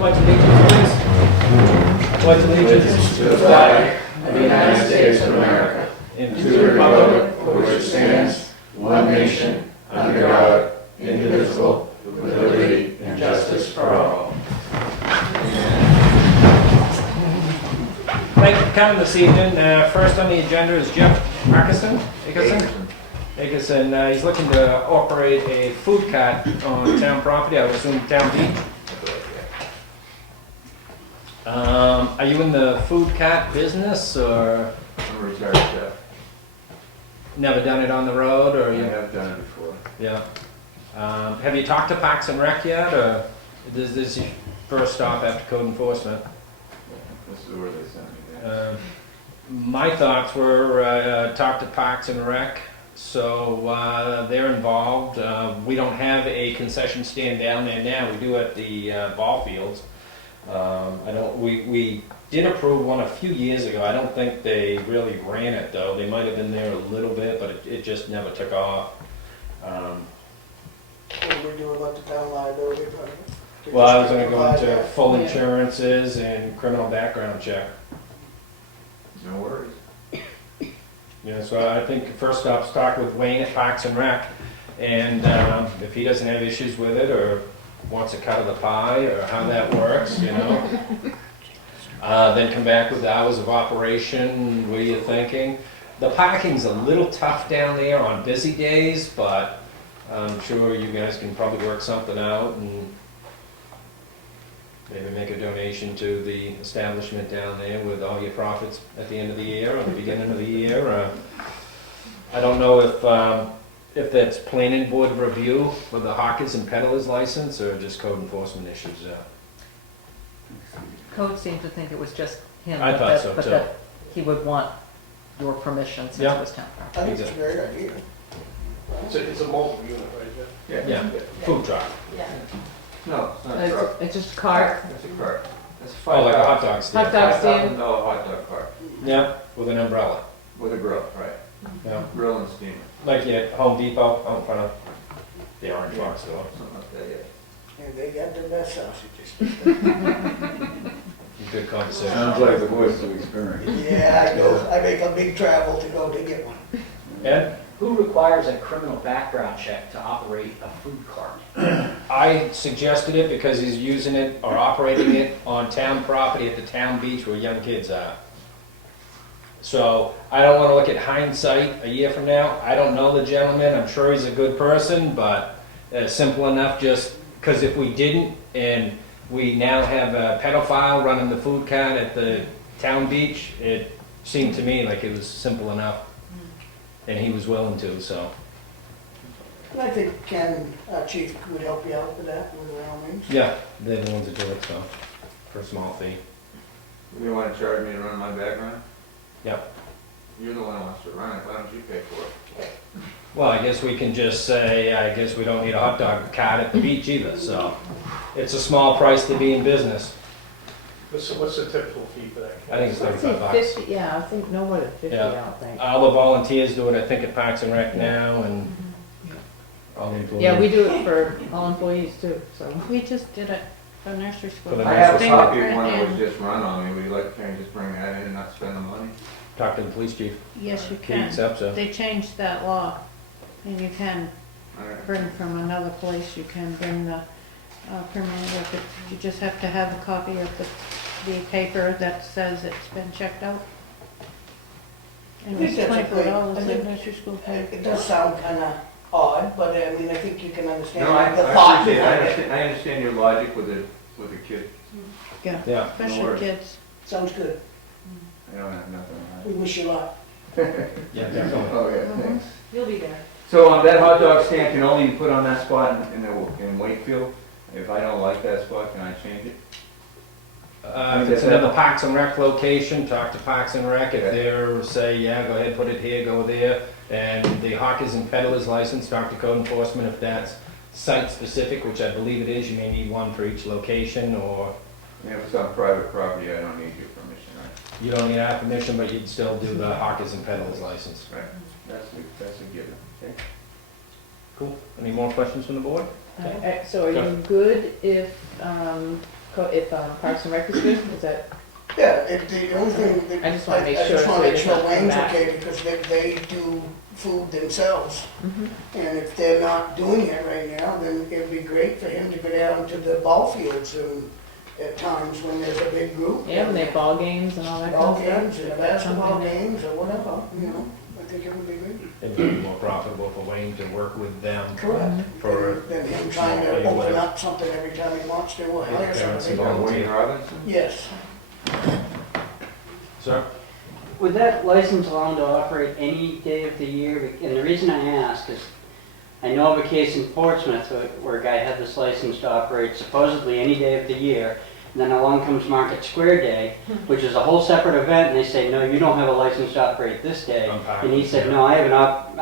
pledge allegiance, please. Pledge allegiance to the flag of the United States of America and to the republic for which it stands, one nation, under God, indivisible, with liberty and justice for all. Thank you for coming this evening. First on the agenda is Jeff Ackerson. He's looking to operate a food cart on town property, I would assume town beach. Are you in the food cart business, or I'm a retired chef. never done it on the road, or I you? have done it before. Yeah. Have you talked to Parks and Rec yet, or is this your first stop after code enforcement? This is where they sent me there. My thoughts were talk to Parks and Rec, so they're involved. We don't have a concession stand down there now. We do at the ball fields. We did approve one a few years ago. I don't think they really ran it though. They might have been there a little bit, but it just never took off. What do we do about the town liability? Well, I was gonna go into full insurances and criminal background check. No worries. Yeah, so I think first stop, talk with Wayne at Parks and Rec, and if he doesn't have issues with it or wants a cut of the pie or how that works, you know. Then come back with hours of operation. What are you thinking? The parking's a little tough down there on busy days, but I'm sure you guys can probably work something out and maybe make a donation to the establishment down there with all your profits at the end of the year or the beginning of the year. I don't know if that's planning board review for the hawkers and peddlers license or just code enforcement issues. Code seemed to think it was just him. I thought so, but too. that he would want your permission since Yeah. it was town property. I think it's a great idea. It's a mobile unit, right, Jeff? Yeah, food truck. No, it's not a truck. It's just a cart. It's a cart. It's Oh, like a hot dog stand. Hot dog stand. $5,000 hot dog cart Yeah, with an umbrella. with a grill, right? Yeah, Grill and steamer, like you at Home Depot out in front of the orange box store. something like that, yeah. And they got the best sausages. Good conversation. Sounds like the voice of experience. Yeah, I go, I make a big travel to go to get one. Ed? Who requires a criminal background check to operate a food cart? I suggested it because he's using it or operating it on town property at the town beach where young kids are. So I don't want to look at hindsight a year from now. I don't know the gentleman. I'm sure he's a good person, but simple enough just because if we didn't and we now have a pedophile running the food cart at the town beach, it seemed to me like it was simple enough. And he was willing to, so. And I think Ken, Chief, would help you out with that, with the all means. Yeah, they're the ones that do it, so, for a small fee. You want to charge me to run my background? Yep. You're the one who wants to run it, why don't you pay for it? Well, I guess we can just say, I guess we don't need a hot dog cart at the beach either, so. It's a small price to be in business. What's the typical fee for that? I think it's I think $35. 50, yeah, I think no more than 50, I Yeah. don't think. All the volunteers do it, I think, at Parks and Rec now, and all the employees. Yeah, we do it for all employees too, so. We just did it for nursery school. For the I have a nursery. copy of one that Fingerprint was just run on me, would you like, can I just bring that in and not spend the money? Talk to the police chief. Yes, you He can. accepts it. They changed that law, and you can Alright. bring from another place, you can bring the permanent record. You just have to have a copy of the paper that says it's been checked out. And I think it's that's a great- $24 I at think nursery school. It does sound kinda odd, but I mean, I think you can understand No, I the thought appreciate it. behind it. I understand your logic with the kid. Yeah, Yeah. especially worries. kids. Sounds good. I don't have nothing on We wish you luck. Yeah, that. definitely. Oh, yeah, thanks. You'll be there. So that hot dog stand can only be put on that spot in Wakefield? If I don't like that spot, can I change it? If it's another Parks and Rec location, talk to Parks and Rec. If they're, say, yeah, go ahead, put it here, go there. And the hawkers and peddlers license, talk to code enforcement if that's site specific, which I believe it is. You may need one for each location, or If it's on private property, I don't need your permission, right? you don't need our permission, but you'd still do the hawkers and peddlers license. Right, that's a given, okay? Cool. Any more questions from the board? So are you good if if Parks and Rec is good, is that, Yeah, the only thing, that- I just wanna make I sure just so wanna it make sure doesn't come Wayne's back. okay, because they do food themselves. Mhm. And if they're not doing it right now, then it'd be great for him to go down to the ball fields and at times when there's a big group. yeah, when they have ball games and all that Ball kind of games stuff? and basketball Something- games or whatever, you know, I think it would be great. It'd be more profitable for Wayne to work with them Correct. for, Than him trying to open up something every time he wants to, or hire parents somebody. involved. Wayne Robinson? Yes. sir? Would that license allow them to operate any day of the year? And the reason I ask is, I know of a case in Portsmouth where a guy had this license to operate supposedly any day of the year, and then along comes Market Square Day, which is a whole separate event, and they say, no, you don't have a license to operate this day. And he said, no, I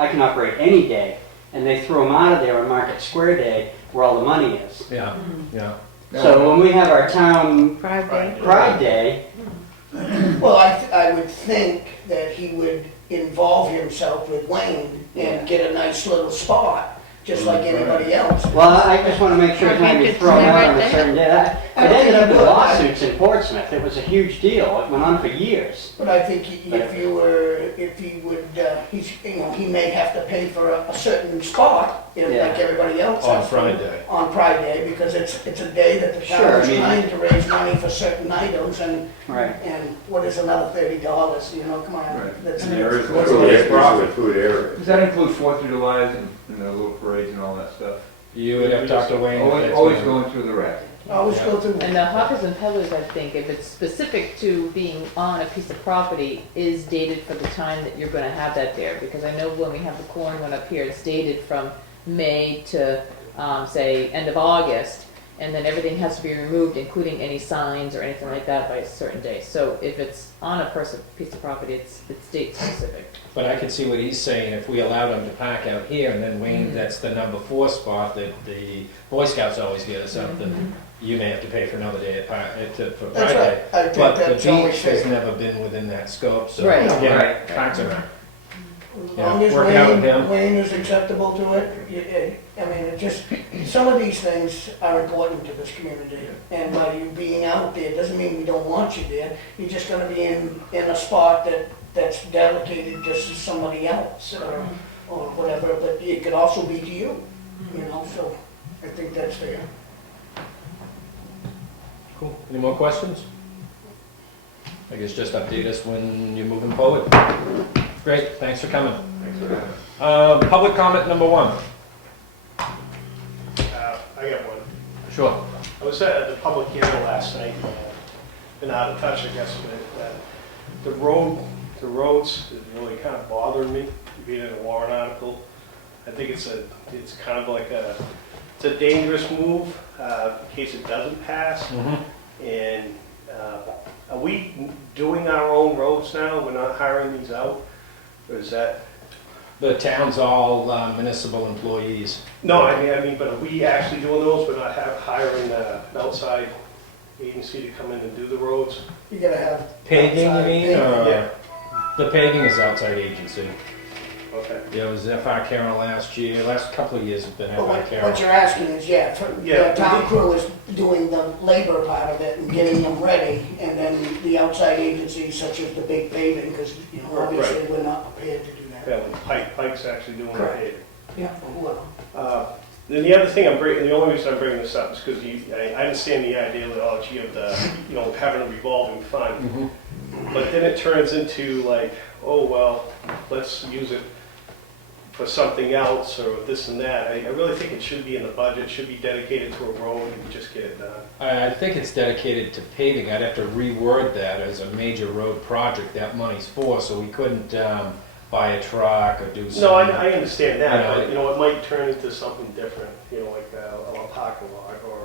can operate any day. And they threw him out of there on Market Square Day, where all the money is. Yeah, yeah. So when we have our town Pride Day. Pride Day, Well, I would think that he would involve himself with Wayne and get a nice little spot, just like anybody else. well, I just want to make sure it's not be thrown out on a certain day. It ended up with lawsuits in Portsmouth. It was a huge deal. It went on for years. But I think if he would, he may have to pay for a certain spot, you know, Yeah. like everybody else On has to. Pride Day. On Pride Day, because it's a day that the Sure, town I is mean- trying to raise money for certain items, and Right. what is another $30, you know, come on. Right. That's- And there is What's food the area. profit? food area. Does that include 4th of July and the little parades and all that stuff? You would have to talk to Wayne. if that's Always what- going through the rec. Always go through. And the hawkers and peddlers, I think, if it's specific to being on a piece of property, is dated for the time that you're gonna have that there. Because I know when we have the corn one up here, it's dated from May to, say, end of August. And then everything has to be removed, including any signs or anything like that by a certain day. So if it's on a piece of property, it's date specific. But I could see what he's saying, if we allowed him to park out here, and then Wayne, that's the number 4 spot that the Boy Scouts always get us up, then you may have to pay for another day for Pride That's Day. right, I think But the that's always beach has fair. never been within that scope, so Right. again, Right. Parks and Rec. As Yeah, long as work it out with him. Wayne is acceptable to it, I mean, it just, some of these things are important to this community. And by you being out there, doesn't mean we don't want you there, you're just gonna be in a spot that's dedicated just to somebody else, or whatever, but it could also be to you, you know, so I think that's fair. Cool. Any more questions? I guess just update us when you're moving forward. Great, thanks for coming. Thanks for having us. Public comment number 1. I got one. Sure. I was at the public hearing last night, been out of touch, I guess, but the roads is really kind of bothering me, being in a warrant article. I think it's kind of like it's a dangerous move, in case it doesn't pass. And are we doing our own roads now? We're not hiring these out? Or is that? The town's all municipal employees. No, I mean, but are we actually doing those? We're not hiring an outside agency to come in and do the roads? You gotta have. Paving, you outside mean, paving. or? Yeah. The paving is outside agency. Okay. Yeah, it was FR Carroll last couple of years have been But FR what Carroll. you're asking is, Yeah. the town crew is doing the labor part of it and getting them ready, and then the outside agencies such as the big paving, because, you know, obviously we're not prepared to do that. Yeah, with Pike's actually doing the Correct. paving. Yeah, for whoever. Then the other thing the only reason I'm bringing this up is because I understand the ideology of having a revolving fund. But then it turns into like, oh, well, let's use it for something else or this and that. I really think it should be in the budget, should be dedicated to a road and just get it done. I think it's dedicated to paving. I'd have to reword that as a major road project that money's for, so we couldn't buy a truck or do something. No, I understand that, Yeah. but it might turn into something different, like a parking lot or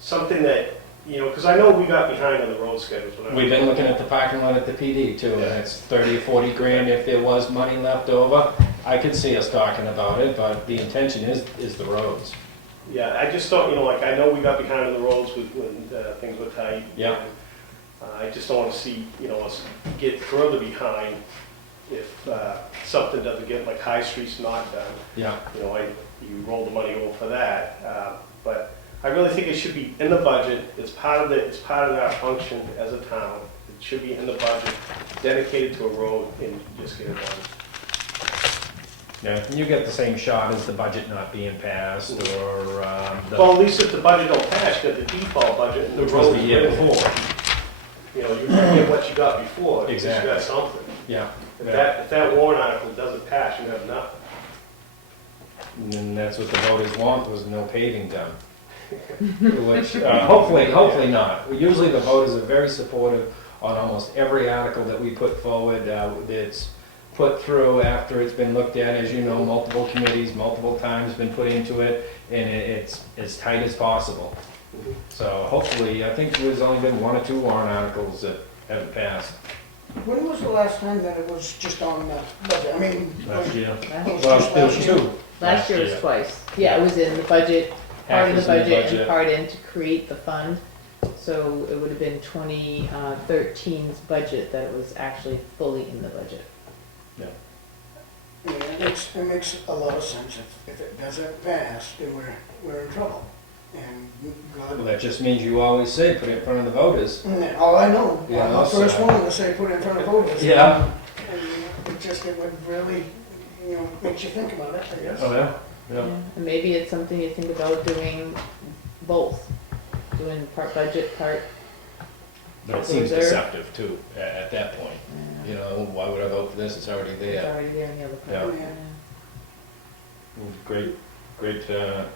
something that, because I know we got behind on the road schedules. We've been looking at the parking lot at the PD too, and it's 30 or 40 grand if there was money left over. I could see us talking about it, but the intention is the roads. Yeah, I just don't, I know we got behind on the roads when things were tight. Yeah. I just don't want to see, us get further behind if something doesn't get, like High Street's not done. Yeah. You roll the money over for that. But I really think it should be in the budget, it's part of our function as a town. It should be in the budget, dedicated to a road, and just get it done. Yeah, you get the same shot as the budget not being passed, or, Well, at least if the budget don't pass, you got the default budget, and the which was road the year before. You know, you get what you got before, at least you Exactly. got something. Yeah. If that warrant article doesn't pass, you have nothing. And that's what the voters want, was no paving done. Which, hopefully not. Usually the voters are very supportive on almost every article that we put forward, that's put through after it's been looked at, as you know, multiple committees, multiple times been put into it, and it's as tight as possible. So hopefully, I think there's only been 1 or 2 warrant articles that haven't passed When was the last time that it was just on the budget? I mean, last year. it was Well, just there was last year. 2. Last year was twice. Yeah, it was in the budget, part of the Half was in the budget budget. and part in to create the fund. So it would have been 2013's budget that it was actually fully in the budget. Yeah, it makes a lot of sense. If it doesn't pass, then we're in trouble. And Well, God, that just means you always say, put it in front of the voters. oh, I know, Yeah, I'm the first so- one to say put it in front of voters. Yeah. And it would really, makes you think about it, I guess. Oh, yeah? Yeah. And maybe it's something you think about doing both, doing part budget, part, But it seems Reserve. deceptive too, at that point. You know, why would I vote for this? It's already it's there. already there in the other Yeah. part. Great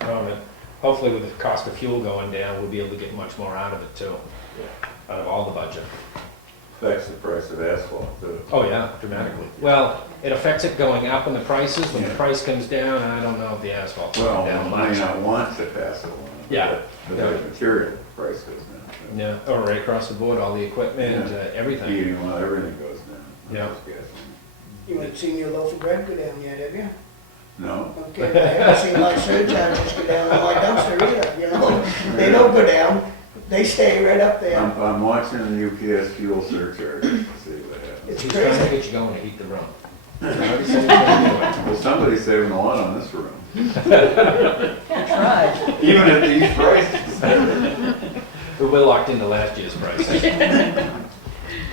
comment. Hopefully with the cost of fuel going down, we'll be able to get much more out of it too, out of all the budget. Affects the price of asphalt too. Oh, yeah, dramatically. Well, it affects it going up in the prices. When the price comes down, I don't know if the asphalt's Well, going down we may much. not want to pass it along. Yeah. But the material price goes down. Yeah, or right across the board, all the equipment, everything. Heating, well, everything goes down. not Yeah. just gasoline. You haven't seen your loaf of bread go down yet, have you? No? Okay, I haven't seen my surcharges go down on my dumpster either, They don't go down, they stay right up there. I'm watching the UPS fuel surcharge to see what happens. It's He's trying to crazy. get you going to heat the room. He's already said he's gonna do it. Well, somebody's saving a lot on this room, Tried. even at these prices. But we're locked into last year's price.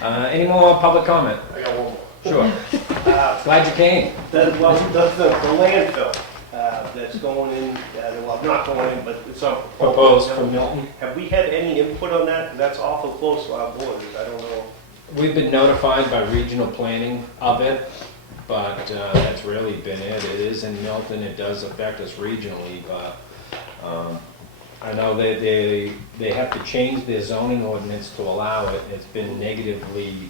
Any more public comment? I got one more. Sure. Glad you came. The landfill that's going in, well, not going in, but it's on. Proposed from Milton. Have we had any input on that? That's awful close to our borders, I don't know. We've been notified by regional planning of it, but that's really been it. It is in Milton, it does affect us regionally, but I know they have to change their zoning ordinance to allow it. It's been negatively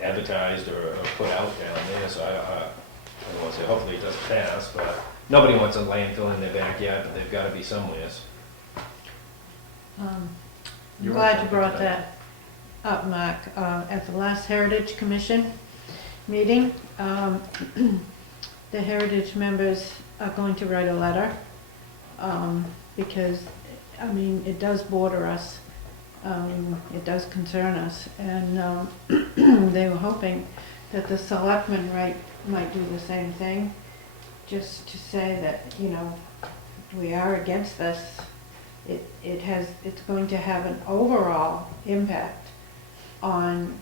advertised or put out down there, so I don't want to say hopefully it doesn't pass, but nobody wants a landfill in their backyard, but they've got to be somewheres. I'm You're glad welcome. you brought that up, Mark. At the last Heritage Commission meeting, the Heritage members are going to write a letter, because, I mean, it does border us, it does concern us, and they were hoping that the selectmen might do the same thing, just to say that, we are against this. It's going to have an overall impact on,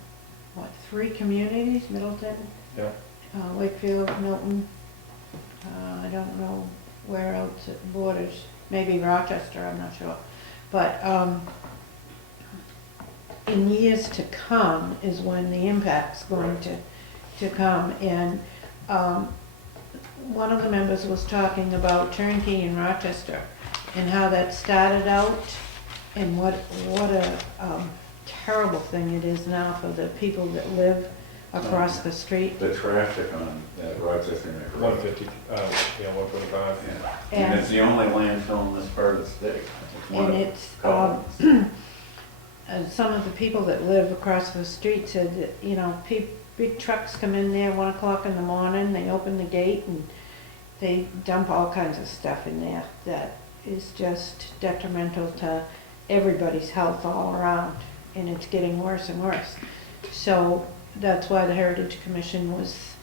3 communities, Middleton? Yeah. Wakefield, Milton, I don't know where else it borders, maybe Rochester, I'm not sure. But, in years to come is when the impact's going to come, and, one of the members was talking about turnkey in Rochester, and how that started out, and what a terrible thing it is now for the people that live across the street. The traffic on Rochester Neck Road. 150, 125. Yeah. And it's the only landfill in this part of the state. It's one And of it's, a couple. and some of the people that live across the street said that, big trucks come in there 1 o'clock in the morning, they open the gate and they dump all kinds of stuff in there that is just detrimental to everybody's health all around, and it's getting worse and worse. So that's why the Heritage Commission was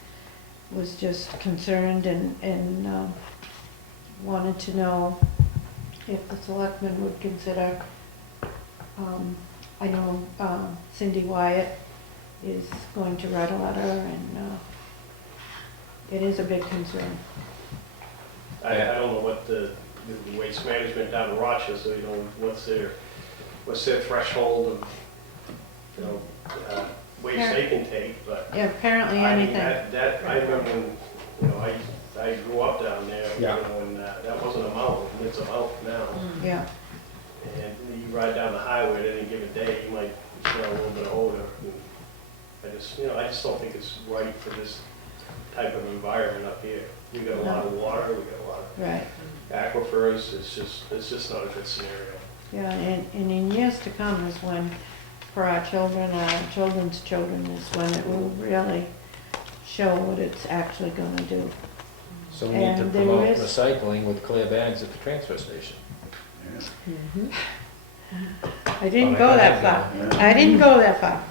just concerned and wanted to know if the selectmen would consider, I know Cindy Wyatt is going to write a letter, and it is a big concern. I don't know what the waste management down in Rochester, you know, what's their threshold of, you know, waste they can take, but Yeah, apparently I mean, anything. that, I remember when, you know, I grew up down there, you Yeah. know, and that wasn't a mountain, it's a mountain now. Yeah, And you ride down the highway at any given day, you might smell a little bit of odor. And I just don't think it's right for this type of environment up here. We got a lot of water, we got a lot right. of aquifers, it's just not a good scenario. Yeah, and in years to come is when, for our children, our children's children, is when it will really show what it's actually gonna do. So we need to And there promote is- recycling with clear bags at the transfer station. I didn't go that far. I didn't go that far.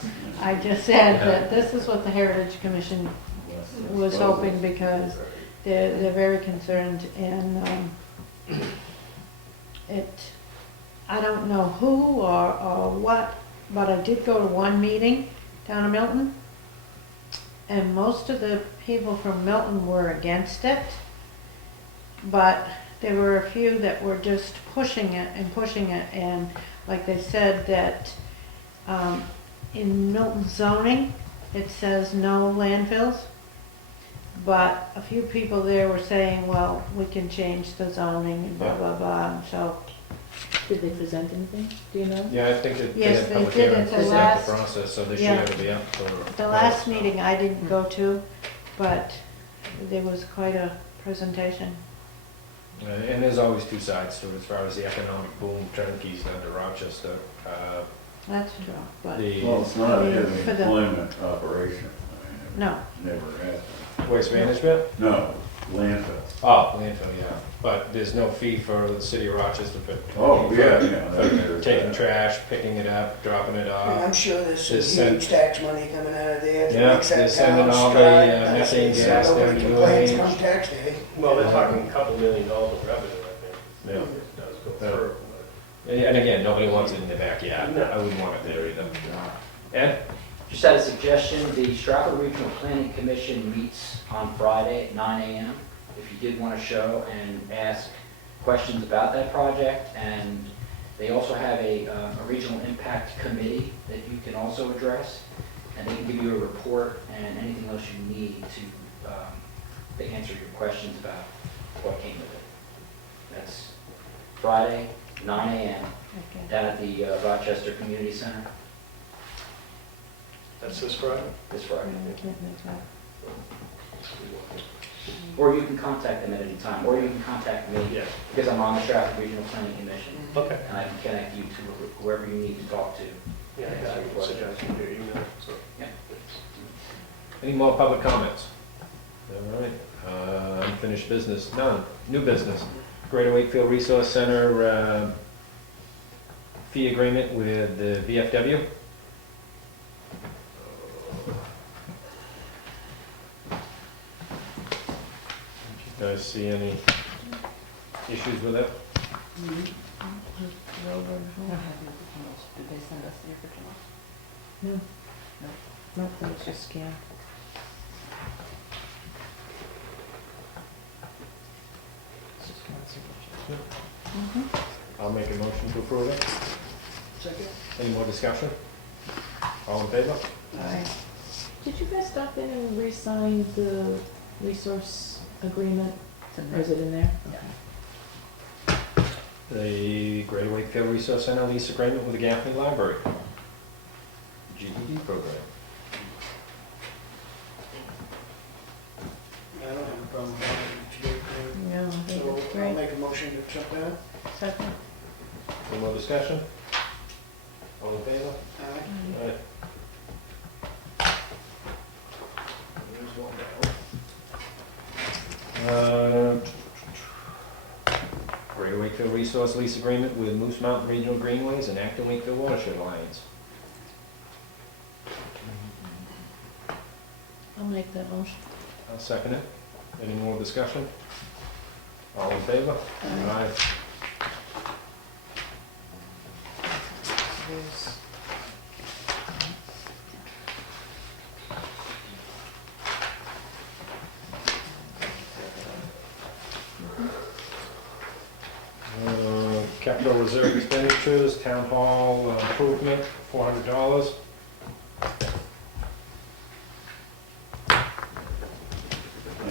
I just said that this is what the Heritage Commission was hoping, because they're very concerned, and I don't know who or what, but I did go to one meeting down in Milton, and most of the people from Milton were against it, but there were a few that were just pushing it, and like they said that in Milton zoning, it says no landfills, but a few people there were saying, well, we can change the zoning and blah, blah, blah, and so, Did they present anything? Do you know? Yeah, I think that they Yes, had they public did hearings at to the start last- the process, so this yeah. year it'll be up for. the last meeting I didn't go to, but there was quite a presentation. And there's always two sides to it, as far as the economic boom turnkeys down to Rochester. That's true, but, Well, it's not a I mean, heavy for the- employment operation. I mean, no, it never has Waste management? been. No, landfill. Oh, landfill, yeah. But there's no fee for the city of Rochester for. Oh, yeah, for there's taking that. trash, picking it up, dropping it And off. I'm sure there's Just some send- huge tax money coming out of there. to Yeah, make that they're sending town all the, stride. methane So gas nobody down to complains UNH. come tax day. Well, they're talking a couple $1 million of revenue, I think. Yeah. It does go Yeah. through. And again, nobody wants it in their backyard. No. I wouldn't want it there either. Ed? Just had a suggestion, the Stratford Regional Planning Commission meets on Friday at 9 a.m. If you did want to show and ask questions about that project, and they also have a regional impact committee that you can also address, and they can give you a report and anything else you need to answer your questions about what came with it. That's Friday, 9 a.m. okay. down at the Rochester Community Center That's this Friday? this Friday. I can't make that. Or you can contact them at any time, or you can contact me, Yeah, because I'm on the Stratford Regional Planning Commission, okay. and I can connect you to whoever you need to talk to. Yeah, I would suggest you do email, so. Yeah. Any more public comments? All right, unfinished business, none. New business. Greater Wakefield Resource Center, fee agreement with the VFW. Do you guys see any issues with it? Did they send us the original? No. No, that was just scanned. It's just one signature. I'll make a motion to approve it. Second. Any more discussion? All in favor? Aye. Did you guys stop in and re-sign the resource agreement? Or is it in there? Okay. The Greater Wakefield Resource Center lease agreement with the Gaffney Library. GED program. I don't have a problem with it. No, I think it's So I'll great. make a motion to accept that. Second. Any more discussion? All in favor? Aye. Aye. There's one down. Greater Wakefield Resource Lease Agreement with Moose Mountain Regional Greenways and Acton Wakefield Watershed Alliance. I'll make that motion. I'll second it. Any more discussion? All in favor? Aye. Capital reserve expenditures, town hall improvement, $400. I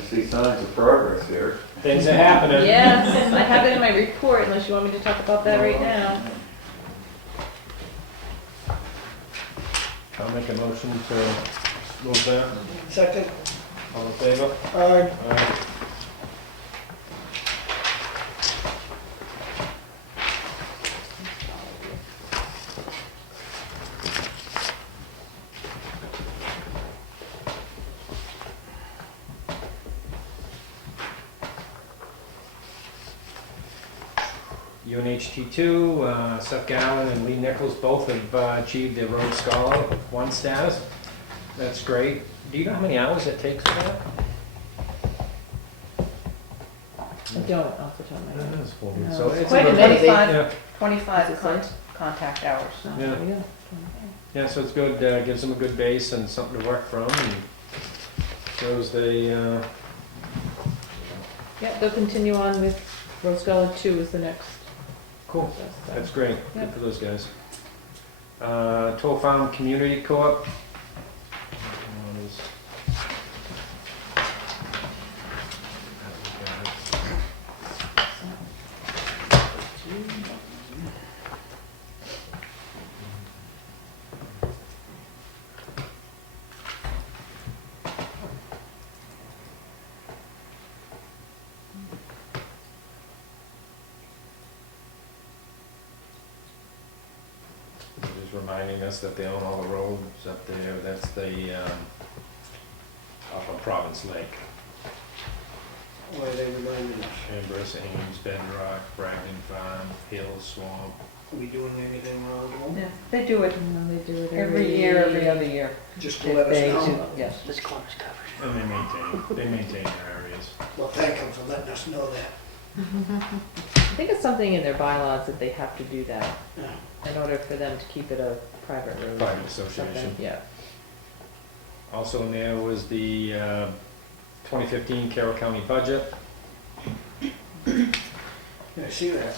see signs of progress here. Things are happening. Yes, I have it in my report, unless you want me to talk about that right now. I'll make a motion to move that. Second, All in favor? aye. Aye. UNHT2, Seth Gallen and Lee Nichols both have achieved their Road Scholar 1 status. That's great. Do you know how many hours it takes for that? I don't off the top of my head. That's 40. No, So it's it's quite a a good- bit. Yeah. 25 Is it contact hours. So, Yeah. there we go. Yeah, so it's good, gives them a good base and something to work from, and shows they, Yeah, they'll continue on with Road Scholar 2 is the next. cool, process, so. that's great, Yeah. good for those guys. Toll Farm Community Co-op. Just reminding us that they own all the roads up there, that's the, off of Province Lake. Why are they reminding us? Chambers, Ames, Bedrock, Bragton Farm, Hill, Swamp. Are we doing anything wrong with them? Yeah, they do it And then they do it every year, every other year. Just to let us They know. do, yes. This corner's covered. And they maintain their areas. Well, thank them for letting us know that. I think it's something in their bylaws that they have to do that Yeah. in order for them to keep it a private road. Private or association. something. Yeah. Also in there was the 2015 Carroll County budget. Yeah, I see that.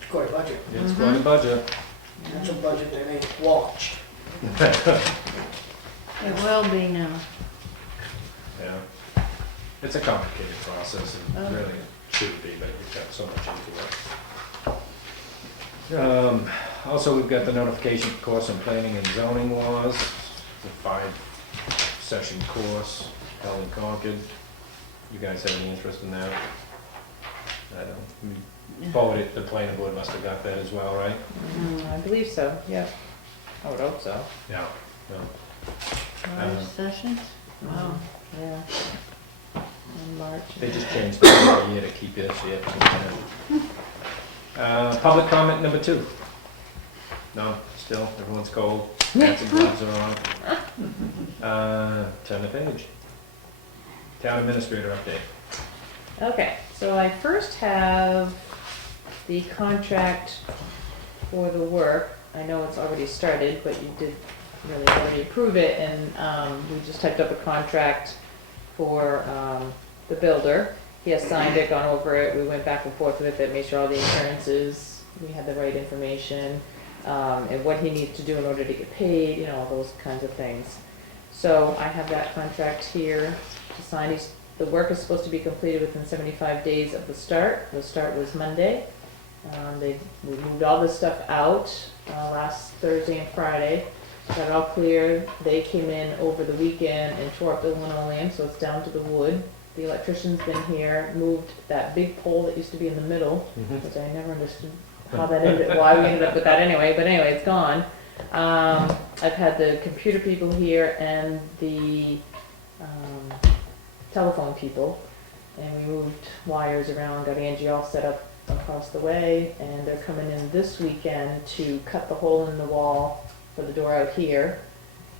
It's quite a budget. It's quite a budget. That's a budget that ain't watched. It will be now. Yeah. It's a complicated process, and Oh. really it should be, but you've got so much into it. Also, we've got the notification course on planning and zoning laws, the 5-session course held in Concord. You guys have any interest in that? I don't, forwarded, the planning board must have got that as well, right? I believe so, yeah. I would hope so. Yeah. Five sessions? Wow. Yeah. In March. They just changed the whole year to keep it shit. Public comment number 2. No, still, everyone's cold. Hats and gloves are on. Turn the page. Town administrator update. Okay, so I first have the contract for the work. I know it's already started, but you did really already approve it, and we just typed up a contract for the builder. He has signed it, gone over it, we went back and forth with it, made sure all the insurances, we had the right information, and what he needs to do in order to get paid, you know, all those kinds of things. So I have that contract here to sign. The work is supposed to be completed within 75 days of the start. The start was Monday. We moved all this stuff out last Thursday and Friday. Got it all cleared. They came in over the weekend and tore up the linoleum, so it's down to the wood. The electrician's been here, moved that big pole that used to be in the middle, which I never understood how that ended, why we ended up with that anyway, but anyway, it's gone. I've had the computer people here and the telephone people, and we moved wires around, got Angie all set up across the way, and they're coming in this weekend to cut the hole in the wall for the door out here.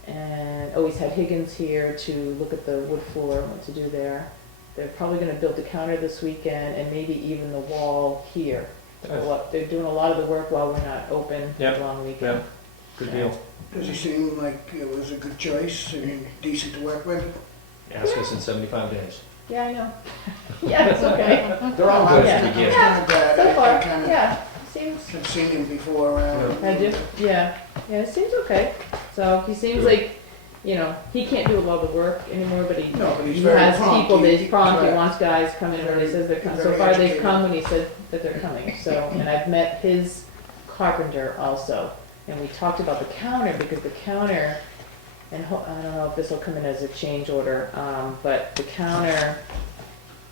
And always had Higgins here to look at the wood floor and what to do there. they're probably gonna build the counter this weekend and maybe even the wall here. They're doing a lot of the work while we're not open for Yep, the long weekend. Good deal. Does he seem like it was a good choice and decent to work with? Ask us in 75 days. Yeah, I know. Yeah, it's okay. They're all good Yeah. to begin. I'm glad. So I far, kinda yeah, seems, have seen him before around. I do, yeah, it seems okay. So he seems Good. like, you know, he can't do a lot of the work anymore, but he No, but he's he very has prompt. people that he's He- prompt, he correct. wants guys coming when he says they're coming. So Very far, they've educated. come when he said that they're coming, so, and I've met his carpenter also. And we talked about the counter, because the counter, and I don't know if this will come in as a change order, but the counter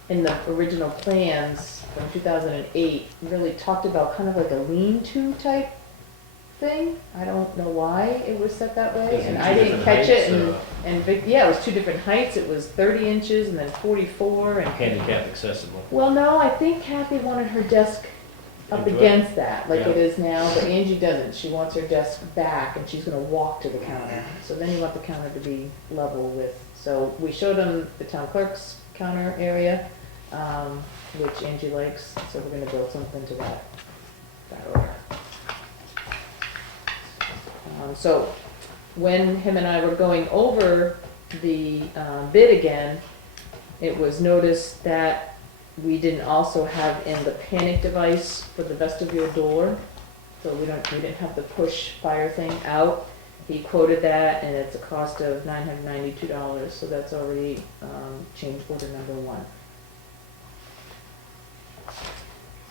in the original plans from 2008 really talked about kind of like a lean-to type thing. I don't know why it was set that way, Is it and two I didn't different catch it, heights, and Vic, yeah, it was two different heights, it was 30 inches and then 44, and, Handicap accessible. well, no, I think Kathy wanted her desk up Into it? against that, like it Yeah. is now, but Angie doesn't, she wants her desk back, and she's gonna walk to the counter. So then you want the counter to be level with, so we showed them the town clerk's counter area, which Angie likes, so we're gonna build something to that order. So when him and I were going over the bid again, it was noticed that we didn't also have in the panic device for the vestibule door. So we didn't have the push fire thing out. He quoted that, and it's a cost of $992, so that's already change order number 1.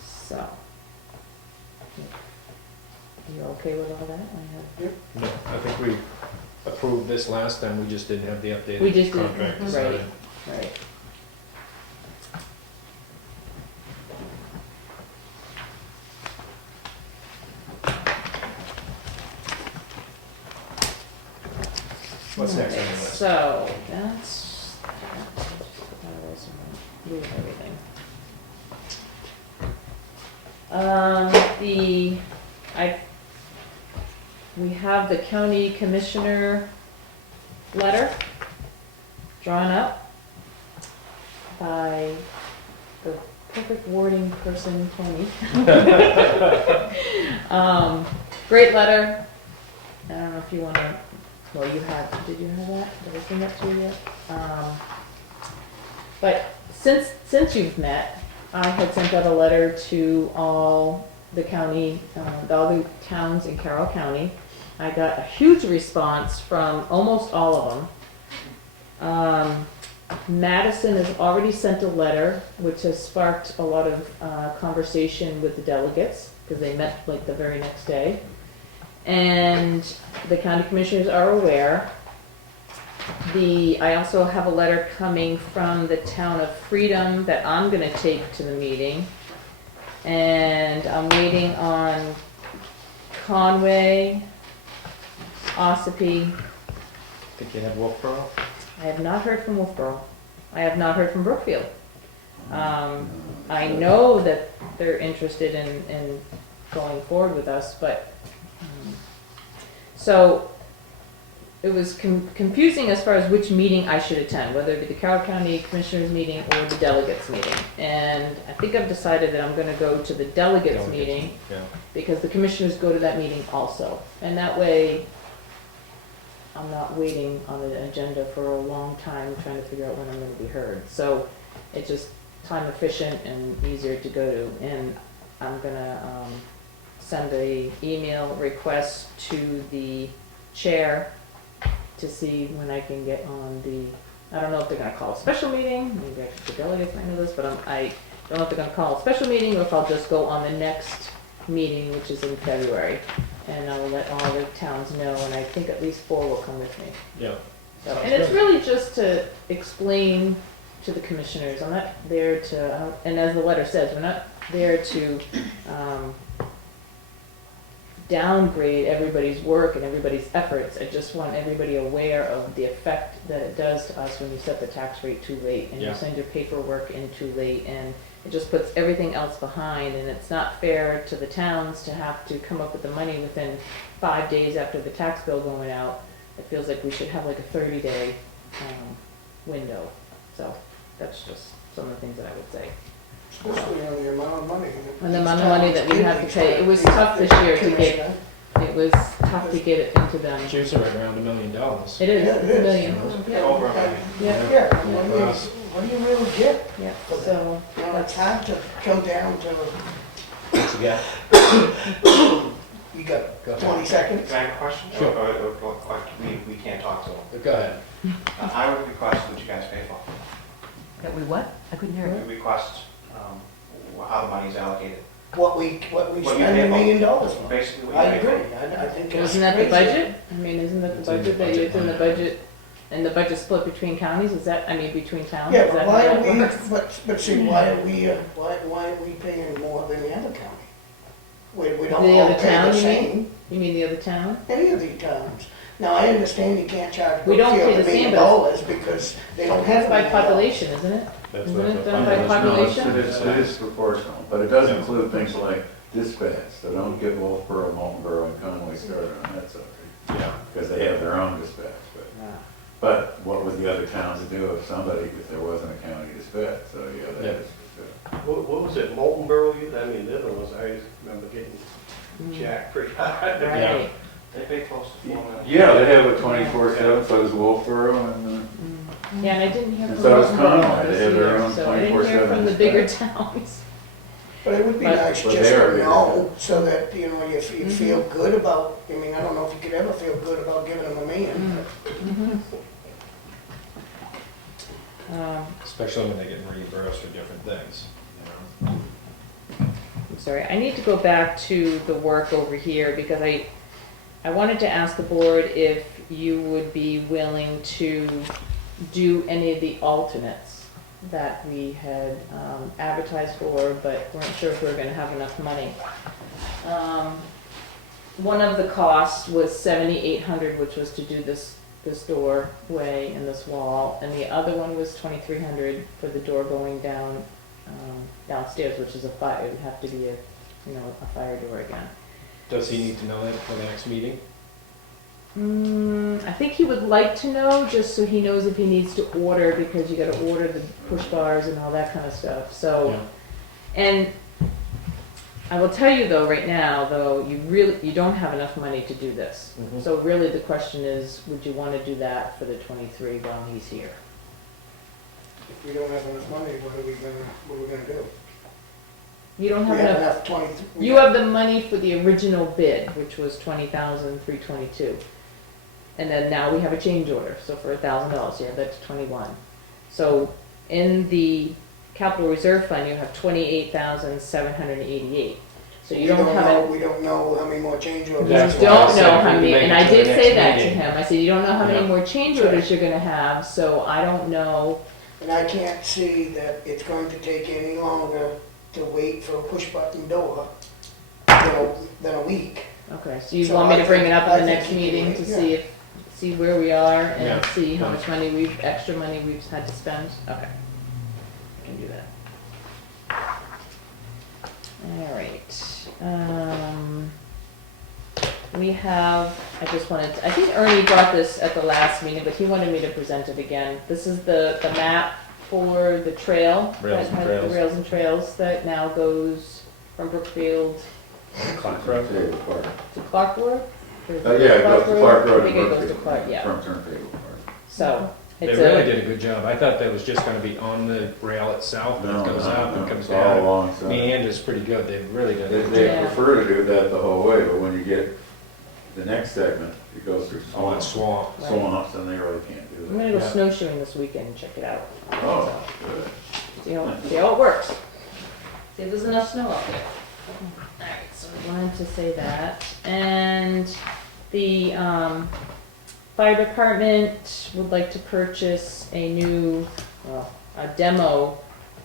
So, you okay with all that? No, I think we approved this last time, we just didn't have the updated We just didn't, contract right. decided. Right. What's next on the list? So, that's, move everything. We have the county commissioner letter drawn up by the perfect wording person, Tony. Great letter. I don't know if you wanna, well, did you have that? Did I send that to you yet? But since you've met, I had sent out a letter to all the county, all the towns in Carroll County. I got a huge response from almost all of them. Madison has already sent a letter, which has sparked a lot of conversation with the delegates, because they met like the very next day. And the county commissioners are aware. I also have a letter coming from the town of Freedom that I'm gonna take to the meeting. And I'm waiting on Conway, Ossipee. Think you had Wolfboro? I have not heard from Wolfboro. I have not heard from Brookfield. I know that they're interested in going forward with us, but, so it was confusing as far as which meeting I should attend, whether it be the Carroll County Commissioners meeting or the delegates meeting. And I think I've decided that I'm gonna go to the delegates meeting, Yeah. because the commissioners go to that meeting also. And that way, I'm not waiting on an agenda for a long time trying to figure out when I'm gonna be heard. So it's just time efficient and easier to go to. And I'm gonna send a email request to the chair to see when I can get on I don't know if they're gonna call a special meeting, maybe actually the delegates might know this, but I don't know if they're gonna call a special meeting or if I'll just go on the next meeting, which is in February. And I will let all the towns know, and I think at least 4 will come with me. Yeah. So, Sounds and it's good. really just to explain to the commissioners, I'm not there to, and as the letter says, we're not there to downgrade everybody's work and everybody's efforts. I just want everybody aware of the effect that it does to us when you set the tax rate too late and Yeah. you send your paperwork in too late, and it just puts everything else behind, and it's not fair to the towns to have to come up with the money within 5 days after the tax bill going out. It feels like we should have like a 30-day window. So that's just some of the things that I would say. Especially on the amount of money. And the amount of money that we have to pay, it was tough this year to get, it was tough to get it into them. Chiefs are around $1 million. It is, Yeah, it's it a is. million. Over a million. Yeah, Yeah, For us. what do you really get? yeah, so, You know, it's hard to come down to, What you got? you got Go ahead. 20 seconds? Can I have a question? Sure. Or we can't talk to them. Go ahead. I would request what you guys pay for. That we what? I couldn't hear We request how the money's allocated. What we What you spend pay $1 for. million for. Basically what I you pay agree, for. I think it's wasn't that the crazy. budget? I mean, isn't that It's the in the budget, that budget it's in the plan. budget, and the budget split between counties, is that, I mean, between towns? Yeah, Is but that why how are that we, works? but see, why are we paying more than the other county? We don't The all other pay town, the you mean? same, You mean the other town? any of the towns. Now, I understand you can't charge We don't pay Brookfield the $1 million same, but- because they don't have It's $1 by million. population, isn't it? That's Isn't what it the done by fund is. population? It is proportional, but it does include things like dispatch, so don't get Wolfboro, Moultonboro, and Conway started on that subject, Yeah. because they have their own dispatch, but what would the other towns do if there wasn't a county dispatch, so, yeah, that Yeah. is. What was it, Moultonboro, I mean, the other ones, I remember getting jacked pretty hard. Right. They pay close to $4 million. Yeah, they have a 24/7, so does Wolfboro, and, Yeah, and I didn't hear And from so does Rosenboro Conway. this They have their year, own so I didn't hear 24/7 from the dispatch. bigger towns. But it would be But- nice But just they are to here. know, so that, you know, you Mm-hmm. feel good about, I mean, I don't know if you could ever feel good about giving them $1 million. Especially when they get reimbursed for different things, you know? I'm sorry, I need to go back to the work over here because I wanted to ask the board if you would be willing to do any of the alternates that we had advertised for, but weren't sure if we were gonna have enough money. One of the costs was $7,800, which was to do this doorway and this wall, and the other one was $2,300 for the door going down downstairs, which is a fire, it would have to be a fire door again. Does he need to know that for the next meeting? I think he would like to know, just so he knows if he needs to order, because you gotta order the push bars and all that kind of stuff, so. Yeah. And I will tell you though, right now, though, you don't have enough money to do this. Mhm. So really the question is, would you wanna do that for the 23 while he's here? If we don't have enough money, what are we gonna do? You don't We have have enough, enough 20. you have the money for the original bid, which was $20,322. And then now we have a change order, so for $1,000, you have that to 21. So in the capital reserve fund, you have 28,788. So you don't have We don't know how many more change orders. You That's don't why I said know if how we many, make and it I to the did next say that to meeting. him. I said, you don't know how many Yeah. more change orders you're gonna have, so I don't know. And I can't see that it's going to take any longer to wait for a push button door, than a week. Okay, so you So want me to I bring it think- up I in the think next you can meeting wait, to yeah. see where we are and Yeah. see how Yeah. much extra money we've had to spend? Okay, I can do that. All right, we have, I think Ernie brought this at the last meeting, but he wanted me to present it again. This is the map for the trail. Rails and that has- trails. The rails and trails that now goes from Brookfield Clark Road. Turntable Park. to Clark Road? Or is Yeah, it goes to Clark Road. I think and it goes to Brookfield, Clark, yeah. From Turntable Park. So, They it's really a, did a good job. I thought that was just gonna be on the rail itself, and No, it goes up and no, comes it's all down. alongside. Meander's pretty good. They really did. a good They job. Yeah. prefer to do that the whole way, but when you get the next segment, it goes through Oh, it's swamp. Right. swamps, and they really can't do I'm that. gonna go Yeah. snowshoeing this weekend and check it out. Oh, good. See how it works. See if there's enough snow out there. Alright, so I wanted to say that. And the, fire department would like to purchase a new, a demo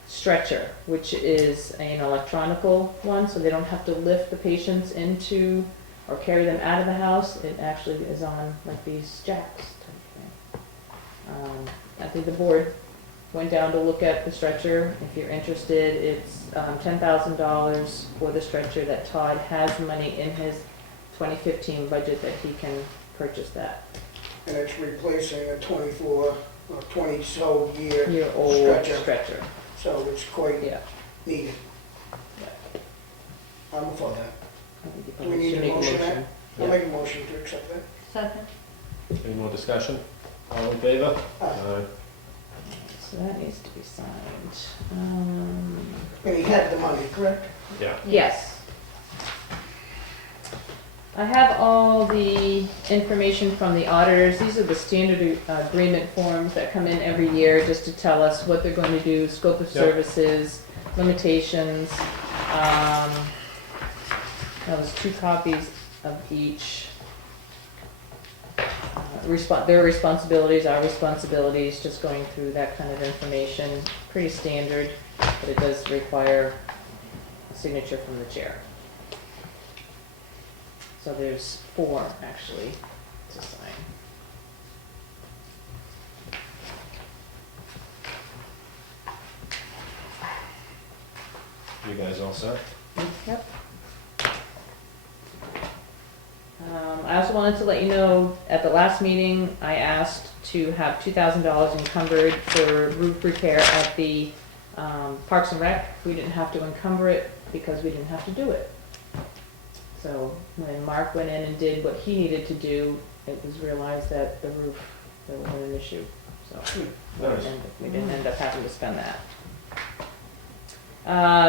stretcher, which is an electronical one, so they don't have to lift the patients into or carry them out of the house. It actually is on like these jacks type thing. I think the board went down to look at the stretcher. If you're interested, it's $10,000 for the stretcher that Todd has money in his 2015 budget that he can purchase that. And it's replacing a 24 or 20-so year Year old stretcher. stretcher. so it's quite Yeah. needed. I'm for that. I think you Do we probably need should a make motion on I'll Yeah. make a motion to accept that. Second. Any more discussion? All in favor? Aye. So that needs to be signed. And he had the money, correct? Yeah. Yes. I have all the information from the auditors. These are the standard agreement forms that come in every year just to tell us what they're going to do, scope of Yep. services, limitations. There's 2 copies of each. Their responsibilities, our responsibilities, just going through that kind of information. Pretty standard, but it does require a signature from the chair. So there's 4 actually to sign. You guys all set? Yep. I also wanted to let you know, at the last meeting, I asked to have $2,000 encumbered for roof repair at the Parks and Rec. We didn't have to encumber it because we didn't have to do it. So when Mark went in and did what he needed to do, it was realized that the roof, there wasn't an issue. So Nice. we didn't end up having to spend that.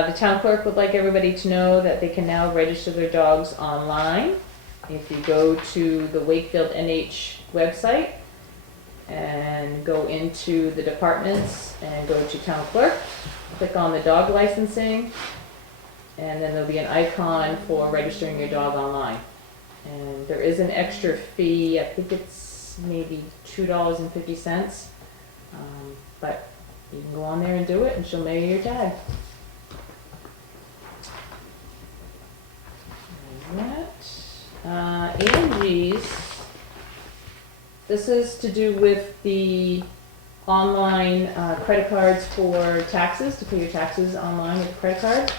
The town clerk would like everybody to know that they can now register their dogs online. If you go to the Wakefield NH website and go into the departments and go to town clerk, click on the dog licensing, and then there'll be an icon for registering your dog online. And there is an extra fee, I think it's maybe $2.50, but you can go on there and do it and she'll mail you your tag. Angie's, this is to do with the online credit cards for taxes, to pay your taxes online with a credit card.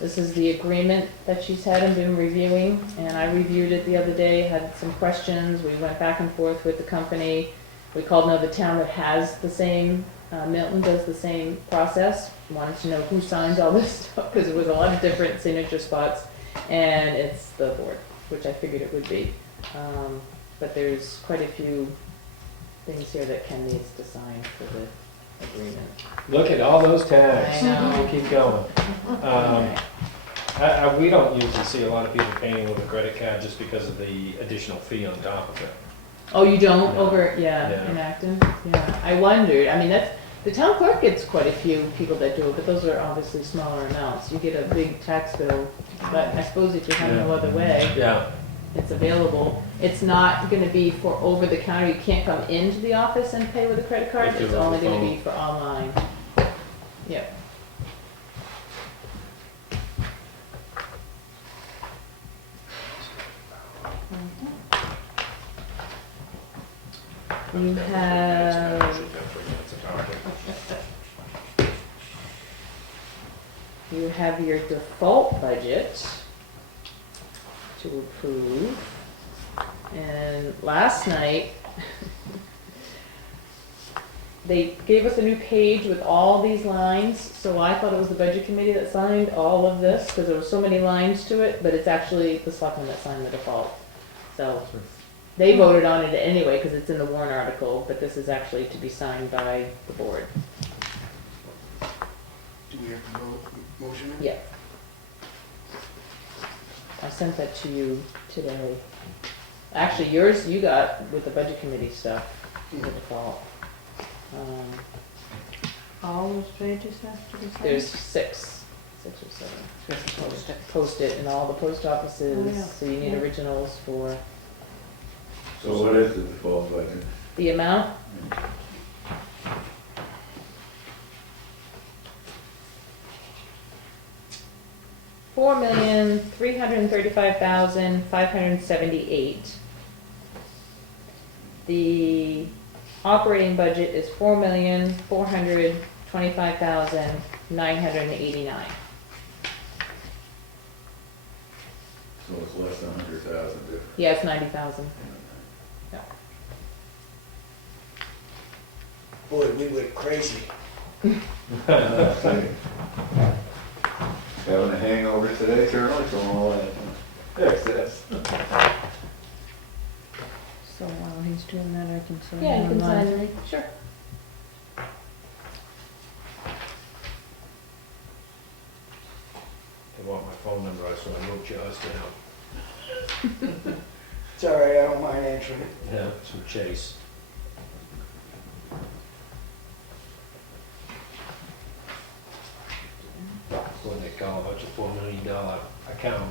This is the agreement that she's had and been reviewing, and I reviewed it the other day, had some questions, we went back and forth with the company. We called another town that has the same, Milton does the same process, wanted to know who signs all this stuff, because there was a lot of different signature spots, and it's the board, which I figured it would be. But there's quite a few things here that Ken needs to sign for the agreement. Look at all those tags. I know. We'll keep going. We don't usually see a lot of people paying with a credit card just because of the additional fee on top of it. Oh, you don't No. in Acton? Yeah, I wondered, I mean, that's, the town clerk gets quite a few people that do it, but those are obviously smaller amounts. You get a big tax bill, but I suppose if you have no other way, Yeah. it's available. It's not gonna be for over the counter, you can't come into the office and pay with a credit card, Just do it's it with only the gonna phone. be for online. Yep. You have, you have your default budget to approve. And last night, they gave us a new page with all these lines, so I thought it was the budget committee that signed all of this, because there were so many lines to it, but it's actually the selectmen that signed the default. So, they voted on it anyway, because it's in the warrant article, but this is actually to be signed by the board. Do we have to vote, motion it? Yeah. I sent that to you today. Actually, yours, you got with the budget committee stuff, the default. All those pages have to be signed? There's 6 or 7. Post it in all the post offices, Oh, yeah. so you need Yeah. originals for So what is the default budget? the amount. $4,335,578. The operating budget is $4,425,989. So it's less than 100,000 difference. Yeah, it's 90,000. Boy, we went crazy. Having a hangover today, Charlie, from all that excess. So while he's doing that, I can sign Yeah, you can online. sign, sure. They want my phone number, so I wrote yours down. It's all right, I don't mind answering it. Yeah, it's from Chase. What they call about your $4 million account.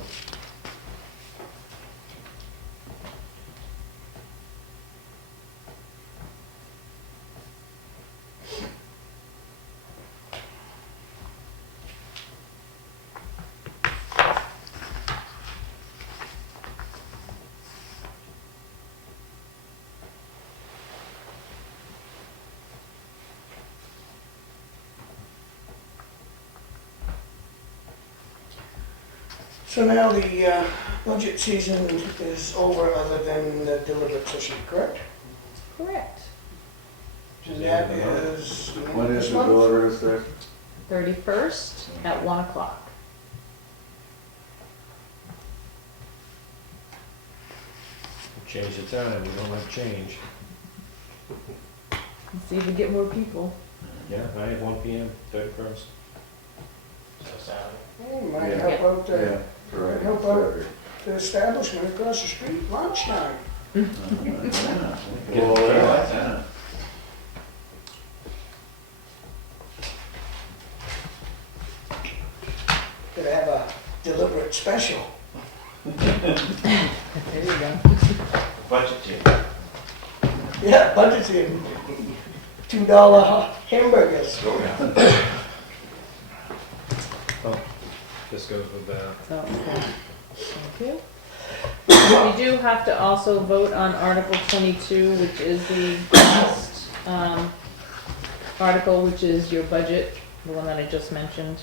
So now the budget season is over other than the deliberative session, correct? Correct. And that is. When is this the month? deliberative session? 31st at 1 o'clock. Change the time, we don't like change. Let's see if we get more people. Yeah, I have 1 PM, 31st. So Saturday. Oh, might Yeah. help out Yeah, correct. How about- the establishment across the street, lunchtime. Well, yeah. Could have a deliberate special. There you go. Budget team. Yeah, budgeted $2 hamburgers. Go down. This goes with that. Oh, okay. Thank you. We do have to also vote on Article 22, which is the last article, which is your budget, the one that I just mentioned.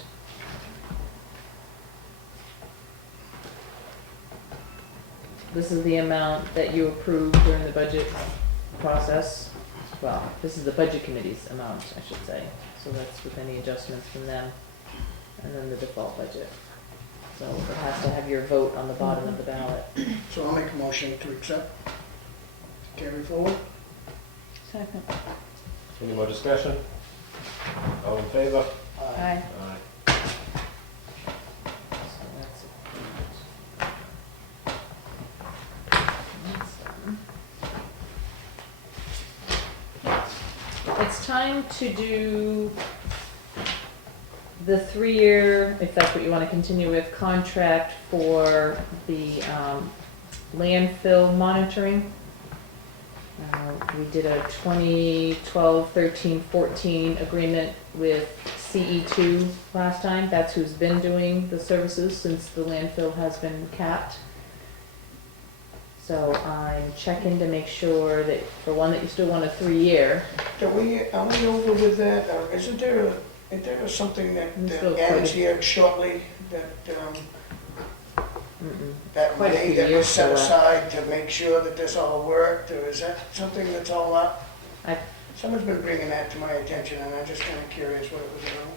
This is the amount that you approved during the budget process. Well, this is the budget committee's amount, I should say. So that's with any adjustments from them. And then the default budget. So it has to have your vote on the bottom of the ballot. So I'll make a motion to accept. Carry forward. Second. Any more discussion? All in favor? Aye. Aye. So that's done. It's time to do the 3-year, if that's what you want to continue with, contract for the landfill monitoring. We did a 2012, 13, 14 agreement with CE2 last time. That's who's been doing the services since the landfill has been capped. So I'm checking to make sure that, for one, that you still want a 3-year. Are we over with that? Isn't there something that Still ends quite here shortly, that Mm-mm. that Quite a money few that was years set for that. aside to make sure that this all worked, or is that something that's all up? I- Someone's been bringing that to my attention, and I'm just kind of curious what it was about.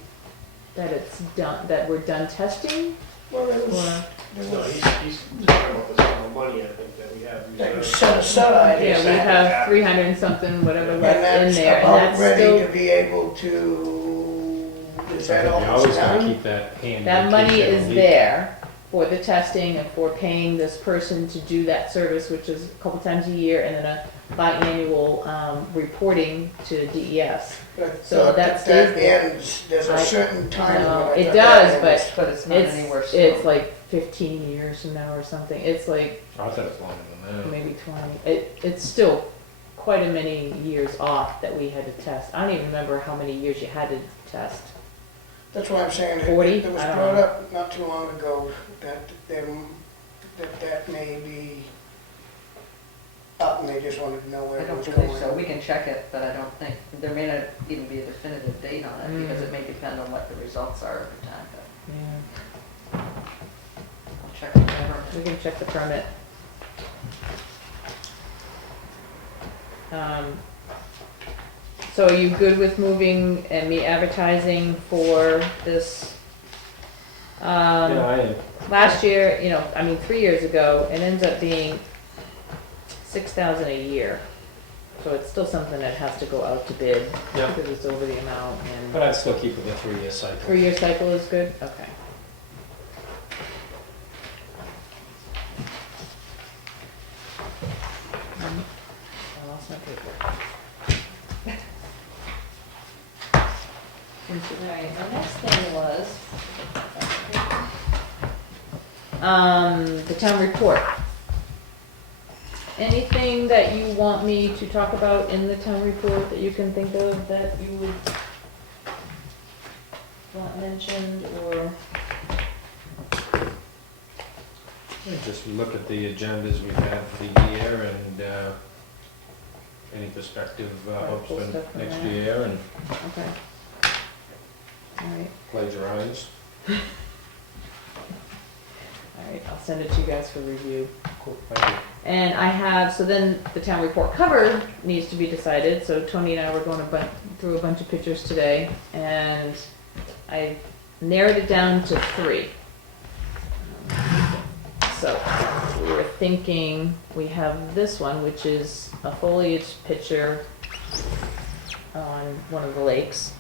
That it's done, that we're done testing, Well, there was, or, there No, was, he's talking about the sum of money, I think, that we have. that was set aside. yeah, we have 300 and something, whatever And left in that's there, and about that's ready still, to be able to, is that You all always gotta done? keep that handy. that in money case you have a is leak. there for the testing and for paying this person to do that service, which is a couple times a year, and then a biannual reporting to DES. But I So thought that that stays there. ends, there's a I- certain time No, limit. it that does, ends. but But it's not anywhere soon. it's like 15 years from now or something. It's like I thought it was longer than that. maybe 20. It's still quite a many years off that we had to test. I don't even remember how many years you had to test. That's why I'm saying, 40? it was I don't brought know. up not too long ago, that that may be up, and they just wanted to know where I it don't was believe so. going. We can check it, but I don't think, there may not even be a definitive date on it, because Mm. it may depend on what the results are every time. But Yeah. I'll check it over. We can check the permit. So are you good with moving and me advertising for this? Yeah, I am. Last year, 3 years ago, it ends up being 6,000 a year. So it's still something that has to go out to bid Yeah. because it's over the amount But and I'd still keep it a 3-year cycle. 3-year cycle is good? Okay. I lost my paper. Alright, the next thing was, the town report. Anything that you want me to talk about in the town report that you can think of that you would want mentioned, or? Just look at the agendas we've had for the year and any prospective hopes Pull for stuff from next there. year and Okay. Alright, plagiarize. alright, I'll send it to you guys for review. Cool, thank you. And I have, so then the town report cover needs to be decided, so Tony and I were going through a bunch of pictures today, and I narrowed it down to 3. So, we were thinking, we have this one, which is a foliage picture on one of the lakes.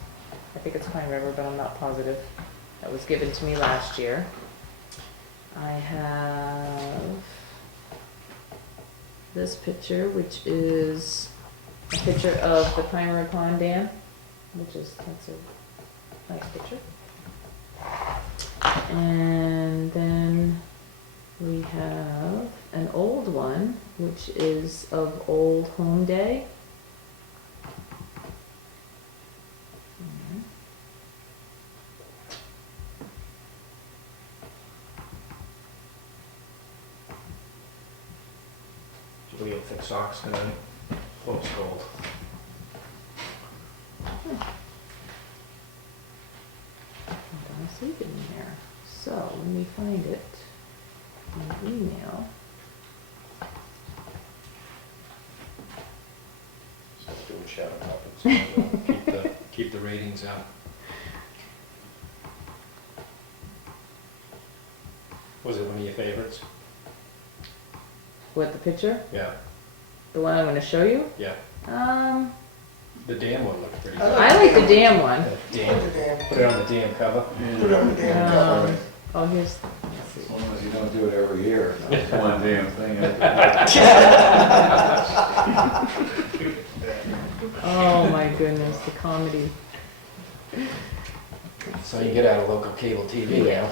I think it's Pine River, but I'm not positive. That was given to me last year. I have this picture, which is a picture of the Pine River Pond Dam, that's a nice picture. And then we have an old one, which is of Old Home Day. What do you think, socks tonight? Oh, it's cold. I don't see it in there. So let me find it in the email. Just doing shadow puppets. Keep the ratings up. Was it one of your favorites? What, the picture? Yeah, The one I'm gonna show you? yeah. Um, The dam one looked pretty I good. I like the dam one. Dam. Put it on the dam cover. Put on the damn cover. Oh, here's, let's see. As long as you don't do it every year. That's one damn thing. Oh my goodness, the comedy. So you get out of local cable TV now.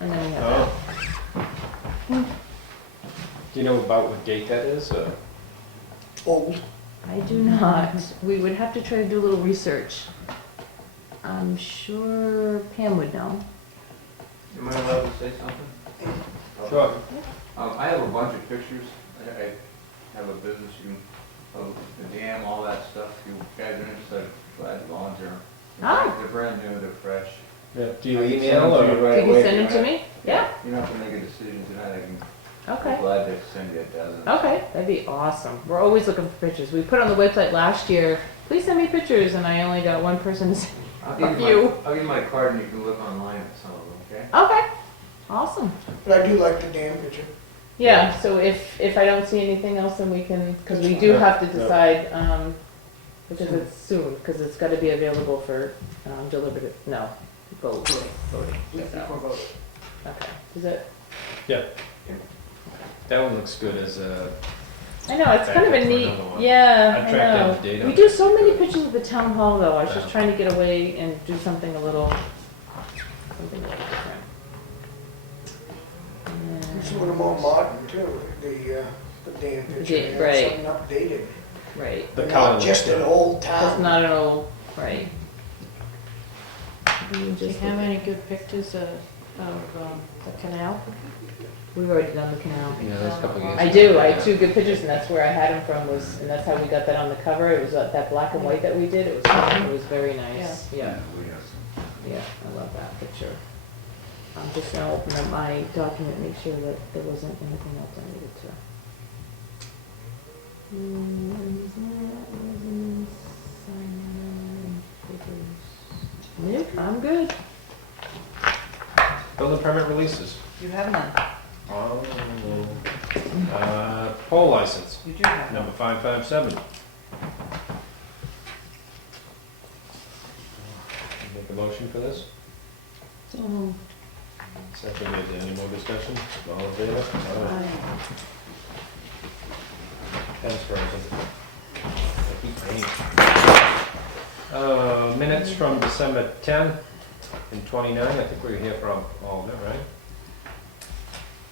And then we have Oh. Do you know about what date that is? Old. I do not. We would have to try to do a little research. I'm sure Pam would know. Am I allowed to say something? Sure. I have a bunch of pictures. I have a business, of the dam, all that stuff. If you guys are interested, glad to volunteer. Oh. They're brand new, they're fresh. Yeah. Do you I can email send them to or? you right Could you away send them if to me? Yeah, You don't have to make a decision tonight, I can, okay. I'm glad to send you a dozen. Okay, that'd be awesome. We're always looking for pictures. We put on the website last year, please send me pictures, and I only got one person to send. I'll A give you few. I'll give you my card and you can look online at some of them, okay? Okay, awesome. But I do like the damn picture. Yeah, so if I don't see anything else, then we can, because we do have to decide, because it's soon, because it's gotta be available for, deliberative, no, voting. Before vote. Okay, is it? Yeah. That one looks good as a. I know, it's kind of a Backup for neat, another one. yeah, I I tracked down know. the date We on do it. so many pictures of the town hall, though. I was just Yeah. trying to get away and do something a little different. It's a little more modern too, the damn picture. Yeah, you know, right. Something updated. Right, The color Not looks just an good. old that's town. not an old, right. Do you have any good pictures of the canal? We've already done the canal. Yeah, that's a couple years. I do, I have 2 good pictures, and that's where I had them from, and that's how we got that on the cover. It was that black and white that we did. It was very nice. Yeah, yeah, I love that picture. I'm just gonna open up my document, make sure that there wasn't anything else I needed to. Nope, I'm good. Building permit releases. You have none. Poll license, You do have none. number 557. Make a motion for this? So, Second, any more discussion? All in favor? Aye. Ken's frozen. I keep paying. Minutes from December 10 and 29, I think we were here for all of it, right?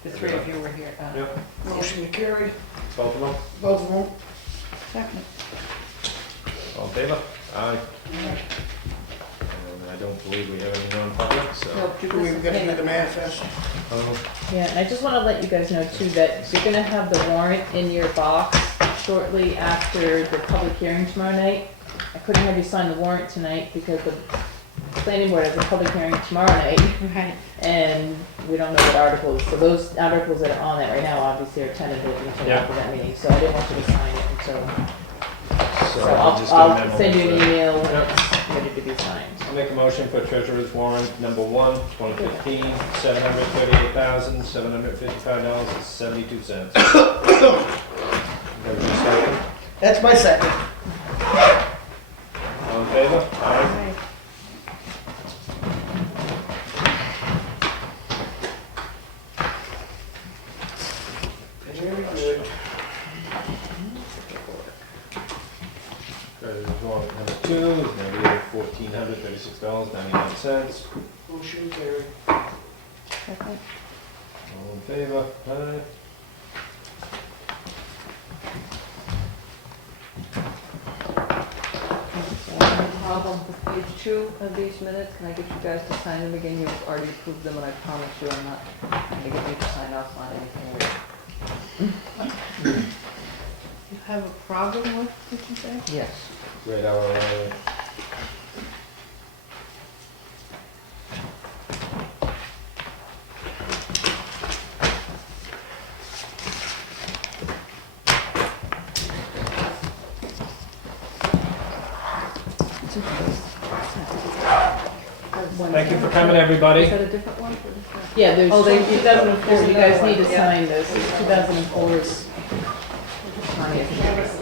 The three of you were here. Yep. Motion to carry, Both of them? both of them. second. All in favor? Aye. And I don't believe we have any non-public, so. Nope, you We've got to do the can. manifest. Yeah, and I just want to let you guys know too that you're gonna have the warrant in your box shortly after the public hearing tomorrow night. I couldn't have you sign the warrant tonight because the planning board has a public hearing tomorrow night, Right. and we don't know what articles, so those articles that are on that right now obviously are tentative until Yeah. after that meeting, so I didn't want you to sign it until, So so I'll just do a I'll memo send you an for that. email when Yep. it's ready to be signed. I'll make a motion for treasurer's warrant number 1, 2015, $738,755.72. Everybody second? That's my second. All in favor? Aye. Right. Very good. Treasurer's warrant number 2 is now $1,436.99. Motion carried. Second. All in favor? Aye. Problem with page 2 of these minutes, can I get you guys to sign them again? You've already approved them, and I promise you I'm not going to get you to sign off on anything. You have a problem with, did you say? Yes. Great hour. Thank you for coming, Is everybody. that a different one? Or is that- Yeah, there's Oh, they- 2004, you guys need to Yeah. sign this, 2004's. Connie, I think it was-